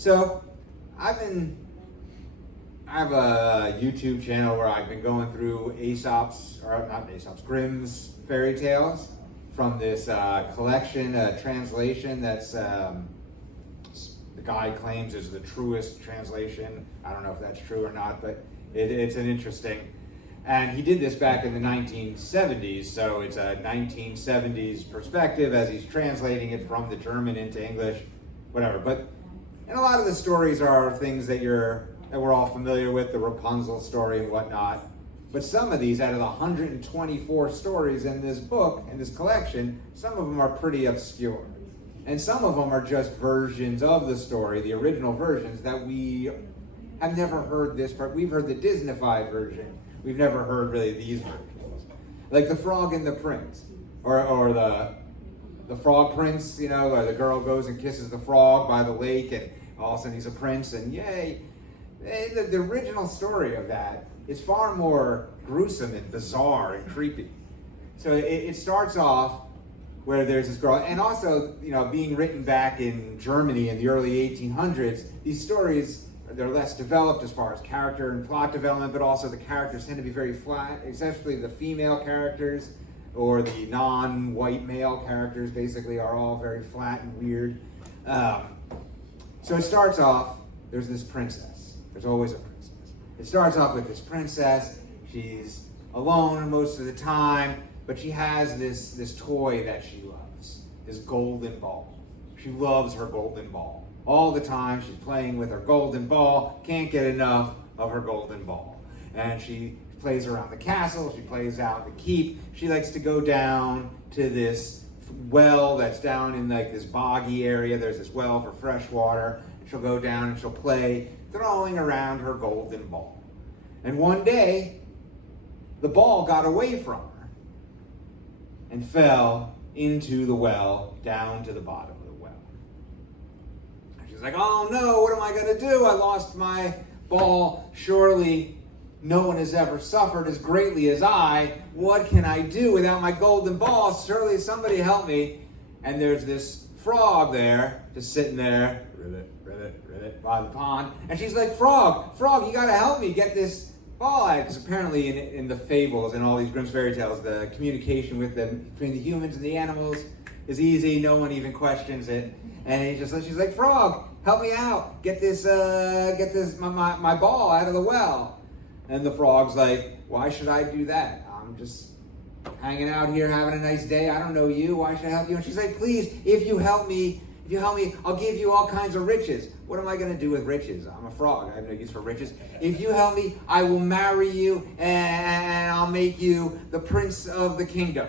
So I have a YouTube channel where I've been going through Grimm's fairy tales from this collection, translation that's the guy claims is the truest translation. I don't know if that's true or not, but it's an interesting. And he did this back in the 1970s, so it's a 1970s perspective as he's translating it from the German into English, whatever. And a lot of the stories are things that we're all familiar with, the Rapunzel story and whatnot. But some of these, out of the 124 stories in this book, in this collection, some of them are pretty obscure. And some of them are just versions of the story, the original versions, that we have never heard this part. We've heard the Disneyfied version. We've never heard really these versions. Like The Frog and the Prince. Or the Frog Prince, where the girl goes and kisses the frog by the lake, and all of a sudden he's a prince, and yay. The original story of that is far more gruesome and bizarre and creepy. So it starts off where there's this girl, and also, being written back in Germany in the early 1800s, these stories, they're less developed as far as character and plot development, but also the characters tend to be very flat, especially the female characters, or the non-white male characters basically are all very flat and weird. So it starts off, there's this princess. There's always a princess. It starts off with this princess. She's alone most of the time, but she has this toy that she loves, this golden ball. She loves her golden ball. All the time she's playing with her golden ball, can't get enough of her golden ball. And she plays around the castle, she plays out the keep. She likes to go down to this well that's down in like this boggy area. There's this well for fresh water. She'll go down and she'll play throwing around her golden ball. And one day, the ball got away from her and fell into the well, down to the bottom of the well. And she's like, oh no, what am I going to do? I lost my ball. Surely no one has ever suffered as greatly as I. What can I do without my golden ball? Surely somebody help me. And there's this frog there, just sitting there, ribbit, by the pond. And she's like, Frog, you gotta help me get this ball out. Because apparently in the fables and all these Grimm's fairy tales, the communication with them between the humans and the animals is easy. No one even questions it. And she's like, Frog, help me out. Get my ball out of the well. And the frog's like, why should I do that? I'm just hanging out here having a nice day. I don't know you. Why should I help you? And she's like, please, if you help me, I'll give you all kinds of riches. What am I going to do with riches? I'm a frog. I have no use for riches. If you help me, I will marry you and I'll make you the prince of the kingdom.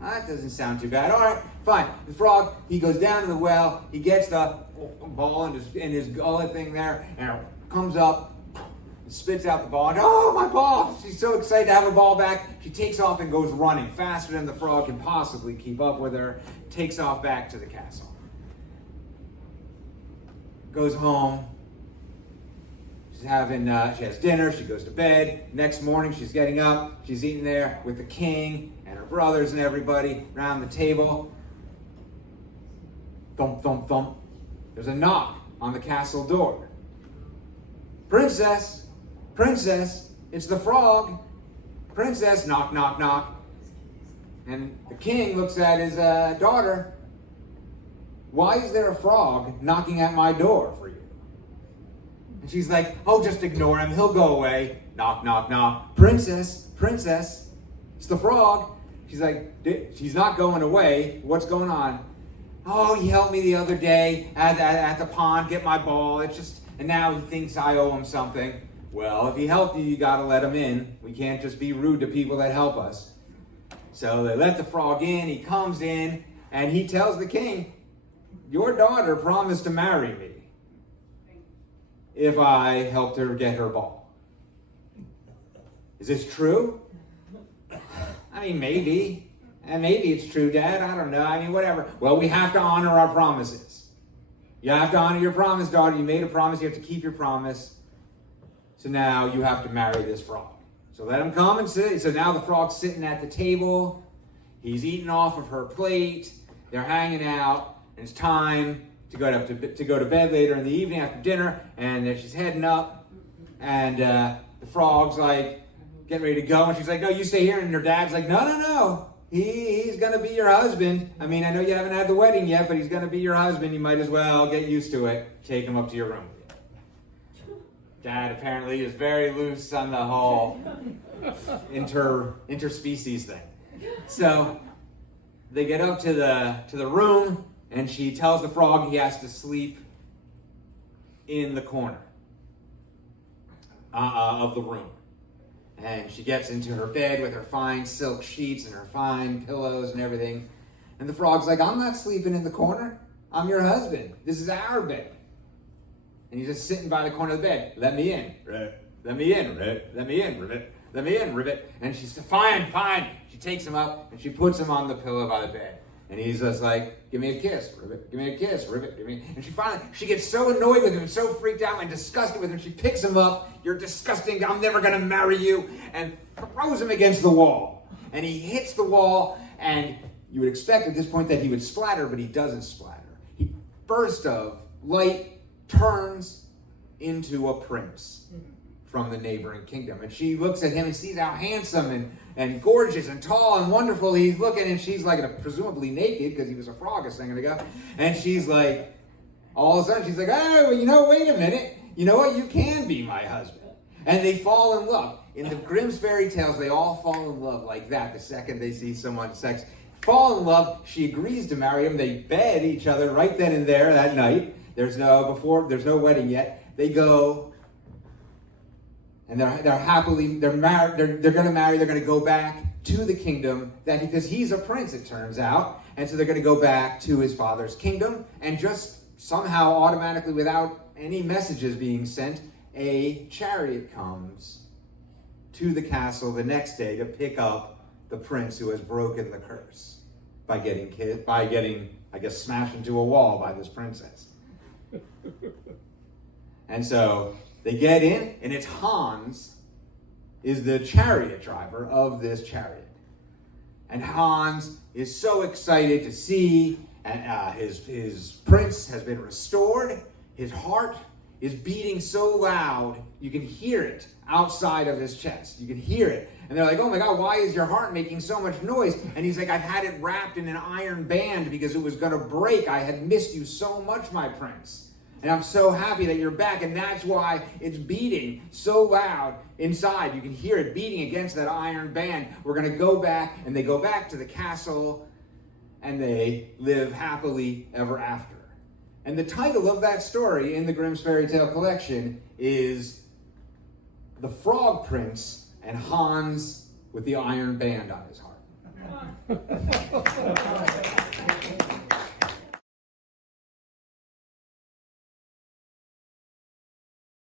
That doesn't sound too bad. All right, fine. The frog, he goes down to the well. He gets the ball in his gullet thing there and comes up, spits out the ball. And, oh, my ball! She's so excited to have her ball back. She takes off and goes running faster than the frog can possibly keep up with her. Takes off back to the castle. Goes home. She has dinner. She goes to bed. Next morning, she's getting up. She's eating there with the king and her brothers and everybody around the table. Thump, thump, thump. There's a knock on the castle door. Princess, it's the frog. Princess, knock, knock, knock. And the king looks at his daughter. Why is there a frog knocking at my door for you? And she's like, oh, just ignore him. He'll go away. Knock, knock, knock. Princess, it's the frog. She's like, she's not going away. What's going on? Oh, he helped me the other day at the pond get my ball. And now he thinks I owe him something. Well, if he helped you, you got to let him in. We can't just be rude to people that help us. So they let the frog in. He comes in, and he tells the king, your daughter promised to marry me if I helped her get her ball. Is this true? I mean, maybe. And maybe it's true, Dad. I don't know. I mean, whatever. Well, we have to honor our promises. You have to honor your promise, daughter. You made a promise. You have to keep your promise. So now you have to marry this frog. So let him come and sit. So now the frog's sitting at the table. He's eating off of her plate. They're hanging out. And it's time to go to bed later in the evening after dinner, and she's heading up, and the frog's like getting ready to go, and she's like, no, you stay here, and her dad's like, no, he's gonna be your husband. I mean, I know you haven't had the wedding yet, but he's gonna be your husband. You might as well get used to it. Take him up to your room. Dad apparently is very loose on the whole interspecies thing. So they get up to the room, and she tells the frog he has to sleep in the corner of the room. And she gets into her bed with her fine silk sheets and her fine pillows and everything. And the frog's like, I'm not sleeping in the corner. I'm your husband. This is our bed. And he's just sitting by the corner of the bed. Let me in. Ribbit. Let me in. Ribbit. Let me in. Ribbit. Let me in. Ribbit. And she's fine. She takes him up and she puts him on the pillow by the bed. And he's just like, give me a kiss, Ribbit. Give me a kiss, Ribbit. Give me. And she gets so annoyed with him and so freaked out and disgusted with him. She picks him up. You're disgusting. I'm never going to marry you. And throws him against the wall. And he hits the wall. And you would expect at this point that he would splatter, but he doesn't splatter. He burst of light, turns into a prince from the neighboring kingdom. And she looks at him and sees how handsome and gorgeous and tall and wonderful he's looking, and she's like presumably naked because he was a frog a second ago. And she's like, all of a sudden she's like, oh, wait a minute. You know what? You can be my husband. And they fall in love. In the Grimm's fairy tales, they all fall in love like that the second they see someone sex. Fall in love. She agrees to marry him. They bed each other right then and there that night. There's no wedding yet. They go, and they're married. They're going to marry. They're going to go back to the kingdom because he's a prince, it turns out, and so they're going to go back to his father's kingdom, and just somehow automatically, without any messages being sent, a chariot comes to the castle the next day to pick up the prince who has broken the curse by getting, I guess, smashed into a wall by this princess. And so they get in, and it's Hans is the chariot driver of this chariot. And Hans is so excited to see his prince has been restored. His heart is beating so loud, you can hear it outside of his chest. You can hear it. And they're like, oh my God, why is your heart making so much noise? And he's like, I've had it wrapped in an iron band because it was going to break. I had missed you so much, my prince. And I'm so happy that you're back, and that's why it's beating so loud inside. You can hear it beating against that iron band. We're going to go back, and they go back to the castle, and they live happily ever after. And the title of that story in the Grimm's Fairy Tale collection is The Frog Prince and Hans with the Iron Band on his heart.